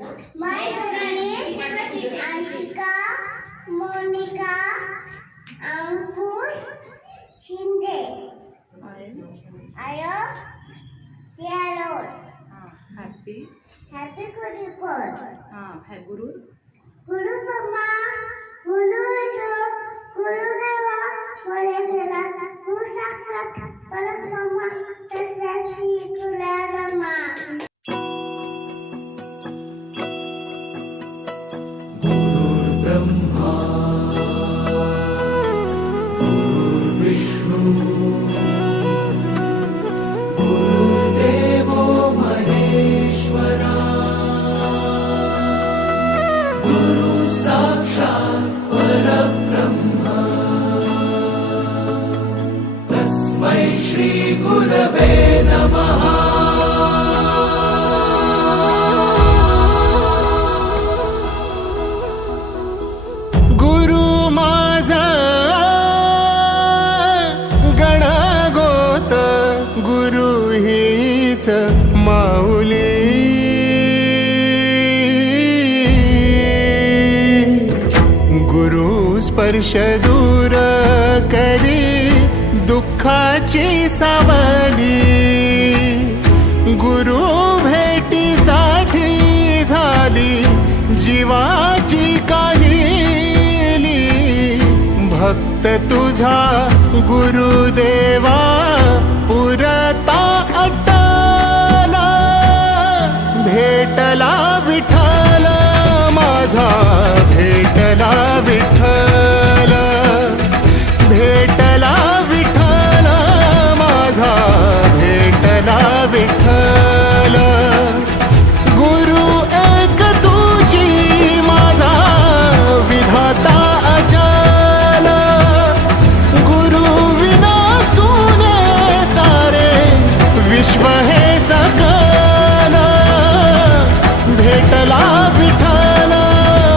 महेश्वरी, आशिका, मोनिका, अंकुश शिंदे, आयो यालोड. हॅपी गुरुपूर. गुरु ब्रह्मा, गुरु विष्णू, गुरुदेव महेश्वरा, गुरु साक्षात परब्रह्म तस्मै श्री गुरुवे नमः. ब्रह्मा गुरुर्विष्णु गुरुदेवो महेश्वरा गुरु साक्षात् परब्रह्म तस्मै श्री गुरवे नमः. माऊली गुरु स्पर्श दूर करी दुःखाची सावली. गुरु भेटीसाठी झाली जीवाची काहिली. भक्त तुझा गुरुदेवा पुरता अट्टला. भेटला विठ्ठल माझा भेटला विठ्ठल. भेटला विठ्ठल माझा भेटला विठ्ठल. गुरु एक तुझी माझा विधाता अचल. गुरु विना सुने सारे विश्व हे सकल. भेटला विठ्ठल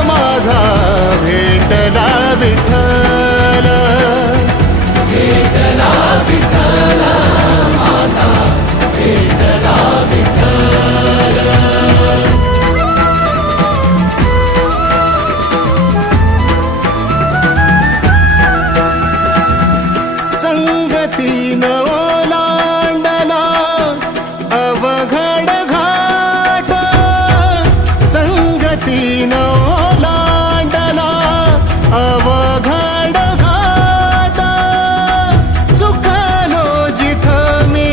माझा भेटला विठ्ठल. भेटला विठ्ठल माझा भेटला विठ्ठल. संगतीन ओलांडला अवघड घाट. संगतीन ओलांडला अवघड घाट. चुकलो जिथं मी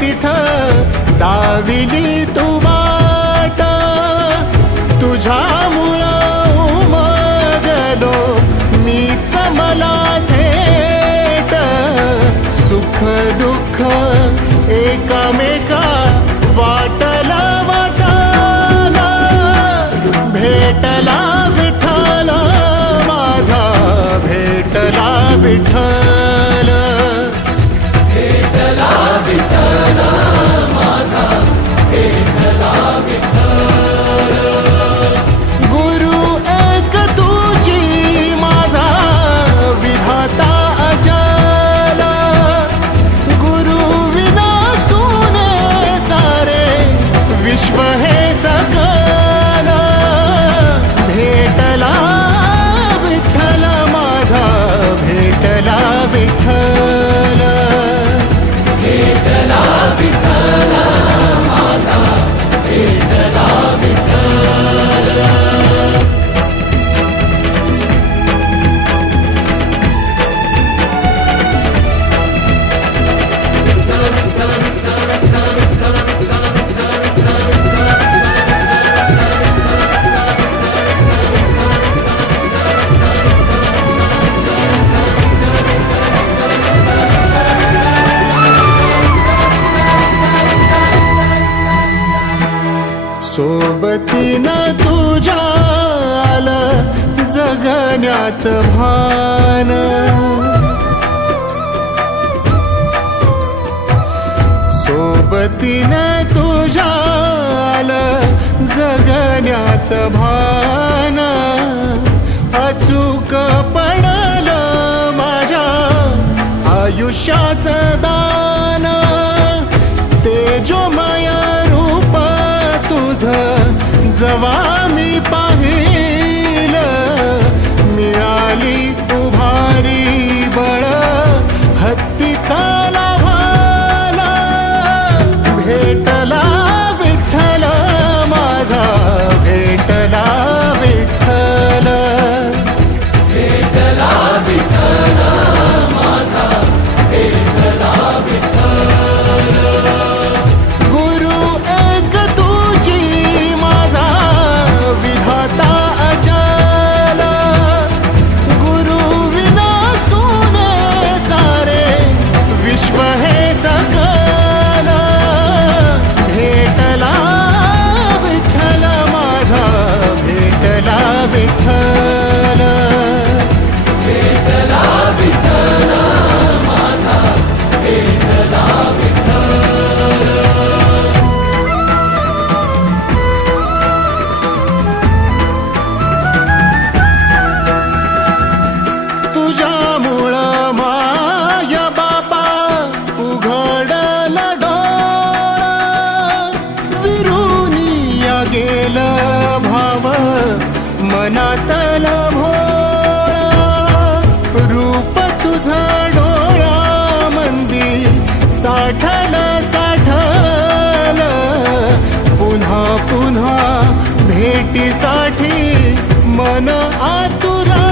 तिथं दाविली तू वाट. तुझ्यामुळं उमगलो मीच मला थेट. सुख दुःख एकामेका वाटला वाटला. भेटला विठ्ठल माझा भेटला विठ्ठल. भेटला विठ्ठल माझा भेटला विठ्ठल. गुरु एक तुझी माझा विधाता अचल. गुरु विना सुने सारे विश्व हे सकल. भेटला विठ्ठल माझा भेटला विठ्ठल. भेटला विठ्ठल माझा भेटला विठ्ठल. सोबतीनं तुझ्या आलं जगण्याचं भान. सोबतीनं तुझ्या आलं जगण्याचं भान. अचूक पडलं माझ्या आयुष्याचं दान. तेजोमय रूप तुझं जवळ जेव्हा मी पाहिलं मिळाली उभारी बळ हत्तीचा लाभाला भेटला विठ्ठल माझा भेटला विठ्ठल भेटला विठ्ठल माझा भेटला विठ्ठल गुरु एक तुझी माझा विधाता अचल गुरु विना सुने सारे विश्व हे सकल भेटला विठ्ठल माझा भेटला विठ्ठल भेटला विठ्ठल माझा भेटला विठ्ठल तुझ्यामुळं माया बापा उघडलं डोळं विरुनिया गेलं भाव मनातलं भोळ रूप तुझं डोळ्यामंदी साठलं पुन्हा पुन्हा भेटीसाठी मन आतुरा